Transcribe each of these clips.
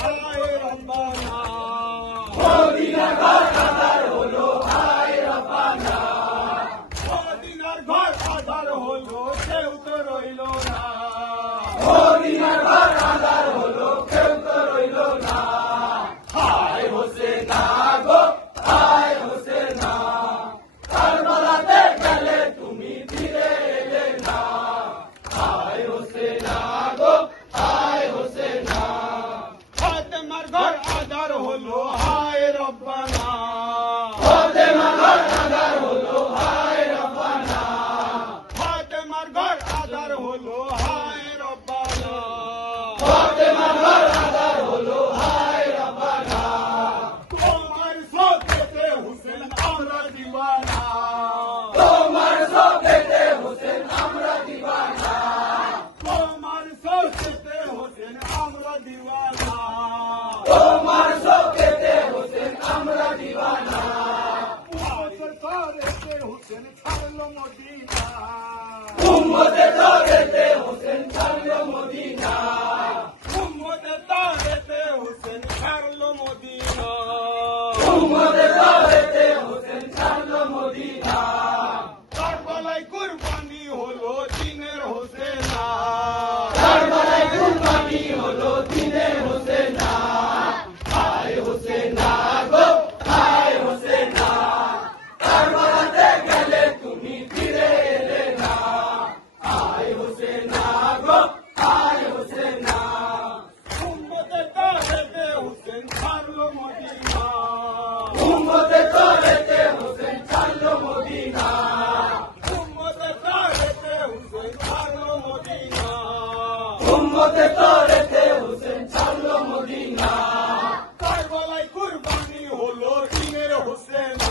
হায় রব্বানা। মদিনার ঘর আধার হলো হায় রব্বানা। মদিনার ঘর আধার হলো কেউ তো রইল না। মদিনার ঘর আধার হলো কেউ তো রইল না। হায় হোসেনা গো হায় হোসেনা, কারবালাতে গেলে তুমি ফিরে এলে না। হায় হোসেনা গো হায় হোসেনা। ফাতেমার ঘর আধার হলো হায় রব্বানা। ফাতেমার ঘর আধার হলো হায় রব্বানা। ফাতেমার ঘর আধার হলো হায় রব্বানা। ফাতেমার ঘর আধার হলো হায় রব্বানা। তোমার সৌতেতে হুসেন আমরা দিওয়ানা। তোমার সৌতেতে হোসেন আমরা দিওয়ানা। তোমার সৌতেতে হুসেন আমরা দিওয়ানা। তোমার সৌতেতে হোসেন আমরা দিওয়ানা। উম্মতের তরেতে হুসেন ছাড়লো মদিনা। উম্মতের তরেতে হোসেন ছাড়লো মদিনা। উম্মতের তরেতে হুসেন ছাড়লো মদিনা। উম্মতের তরেতে হোসেন ছাড়লো মদিনা। কারবালায় কুরবানি হলো দিনের হোসেনা। কারবালায় কুরবানি হলো দিনের হোসেনা। হায় হোসেনা গো হায় হোসেনা, কারবালাতে গেলে তুমি ফিরে এলে না। হায় হোসেনা গো হায় হোসেনা। উম্মতের তরেতে হুসেন ছাড়লো মদিনা। উম্মতের তরেতে হোসেন ছাড়লো মদিনা। উম্মতের তরেতে হুসেন ছাড়লো মদিনা। উম্মতের তরেতে হোসেন ছাড়লো মদিনা। কারবালায় কুরবানি হলো দিনের হোসেনা।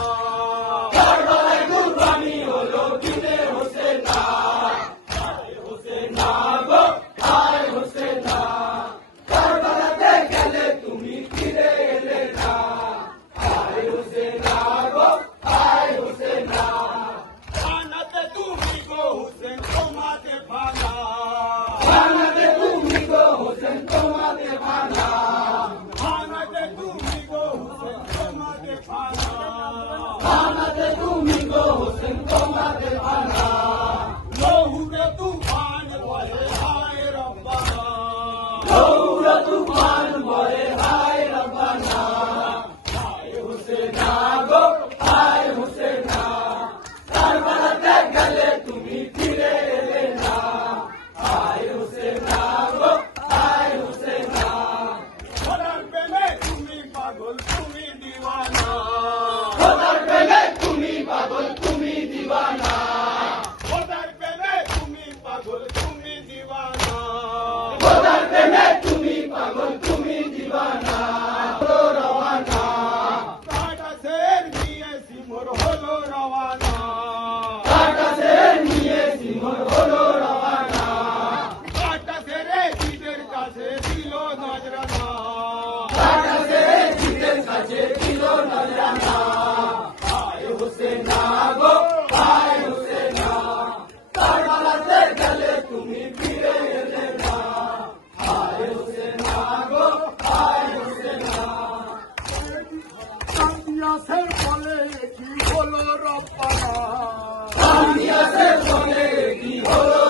কারবালায় কুরবানি হলো দিনের হোসেনা। হায় হোসেনা গো হায় হোসেনা, কারবালাতে গেলে তুমি ফিরে এলে না। হায় হোসেনা গো হায় হোসেনা। খানাতে তুমি গো হুসেন তোমাকে ভাঙা। খানাতে তুমি গো হোসেন তোমাকে ভাঙা। খানাতে তুমি গো হুসেন তোমাকে ভাঙা। খানাতে তুমি গো হোসেন তোমাকে ভাঙা। লহুরে তুফান বলে হায় রব্বানা। লৌরা তুফান বলে হায় রব্বানা। হায় হোসেনা গো হায় হোসেনা, কারবালাতে গেলে তুমি ফিরে এলে না। হায় হোসেনা গো হায় হোসেনা। খোদার প্রেমে তুমি পাগল তুমি দিওয়ানা। খোদার প্রেমে তুমি পাগল তুমি দিওয়ানা। খোদার প্রেমে তুমি পাগল তুমি দিওয়ানা। খোদার প্রেমে তুমি পাগল তুমি দিওয়ানা। হলো রওয়ানা। কাটা সের নিয়ে সিমর হলো রওয়ানা। কাটা সে নিয়ে সিমর হলো রওয়ানা। কাটা সেরে ঈদের কাছে দিল নজরানা। কাটা সে জিদের কাছে দিল নজরানা। হায় হোসেনা গো হায় হোসেনা, কারবালাতে গেলে তুমি ফিরে এলে না। হায় হোসেনা গো হায় হোসেনা। কান্দিয়াসের বলে কি হলো রব্বানা। কান্দিয়াসের বলে কি হলো